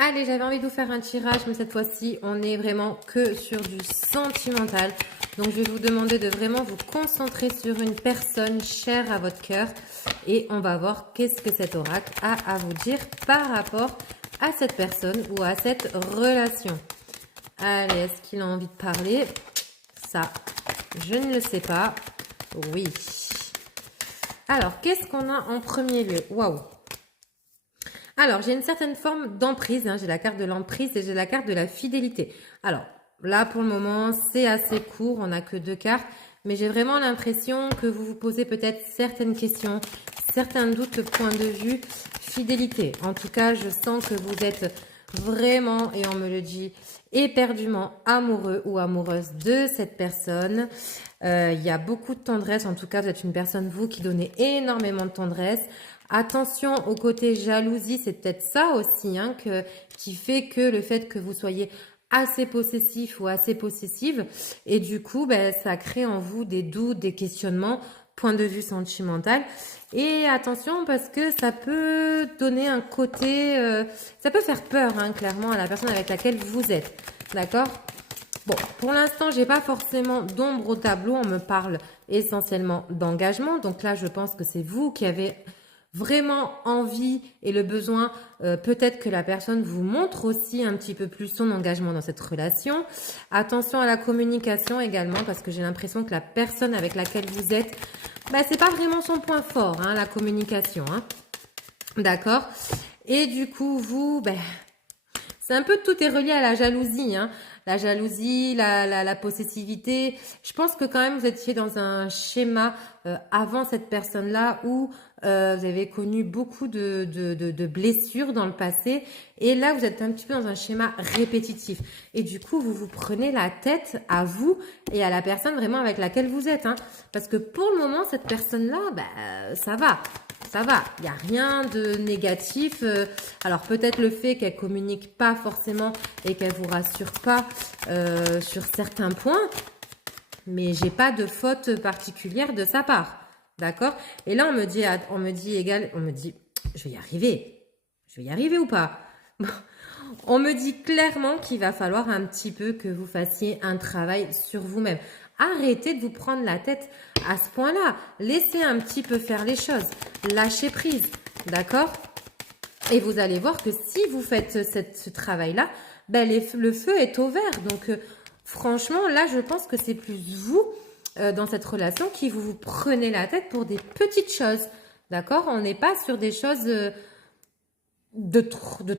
Allez, j'avais envie de vous faire un tirage, mais cette fois-ci, on est vraiment que sur du sentimental. Donc, je vais vous demander de vraiment vous concentrer sur une personne chère à votre cœur. Et on va voir qu'est-ce que cet oracle a à vous dire par rapport à cette personne ou à cette relation. Allez, est-ce qu'il a envie de parler? Ça, je ne le sais pas. Oui. Alors, qu'est-ce qu'on a en premier lieu? Waouh! Alors, j'ai une certaine forme d'emprise. Hein. J'ai la carte de l'emprise et j'ai la carte de la fidélité. Alors, là, pour le moment, c'est assez court. On n'a que 2 cartes. Mais j'ai vraiment l'impression que vous vous posez peut-être certaines questions, certains doutes, points de vue, fidélité. En tout cas, je sens que vous êtes vraiment, et on me le dit, éperdument amoureux ou amoureuse de cette personne. Il y a beaucoup de tendresse. En tout cas, vous êtes une personne, vous, qui donnez énormément de tendresse. Attention au côté jalousie, c'est peut-être ça aussi hein, qui fait que le fait que vous soyez assez possessif ou assez possessive et du coup, ben, ça crée en vous des doutes, des questionnements, point de vue sentimental. Et attention parce que ça peut donner un côté, ça peut faire peur hein, clairement à la personne avec laquelle vous êtes. D'accord ? Bon, pour l'instant, j'ai pas forcément d'ombre au tableau. On me parle essentiellement d'engagement. Donc là, je pense que c'est vous qui avez vraiment envie et le besoin, peut-être que la personne vous montre aussi un petit peu plus son engagement dans cette relation. Attention à la communication également, parce que j'ai l'impression que la personne avec laquelle vous êtes, bah, c'est pas vraiment son point fort, hein, la communication. Hein. D'accord? Et du coup, vous, ben, c'est un peu tout est relié à la jalousie, hein. La jalousie, la possessivité. Je pense que quand même vous étiez dans un schéma avant cette personne-là où vous avez connu beaucoup de blessures dans le passé. Et là, vous êtes un petit peu dans un schéma répétitif. Et du coup, vous vous prenez la tête à vous et à la personne vraiment avec laquelle vous êtes. Hein. Parce que pour le moment, cette personne-là, bah, ça va. Ça va, il n'y a rien de négatif. Alors peut-être le fait qu'elle communique pas forcément et qu'elle vous rassure pas sur certains points, mais j'ai pas de faute particulière de sa part, d'accord? Et là on me dit, je vais y arriver ou pas? On me dit clairement qu'il va falloir un petit peu que vous fassiez un travail sur vous-même. Arrêtez de vous prendre la tête à ce point-là. Laissez un petit peu faire les choses. Lâchez prise. D'accord? Et vous allez voir que si vous faites ce travail-là, ben le feu est au vert. Donc, franchement, là, je pense que c'est plus vous, dans cette relation, qui vous prenez la tête pour des petites choses. D'accord? On n'est pas sur des choses de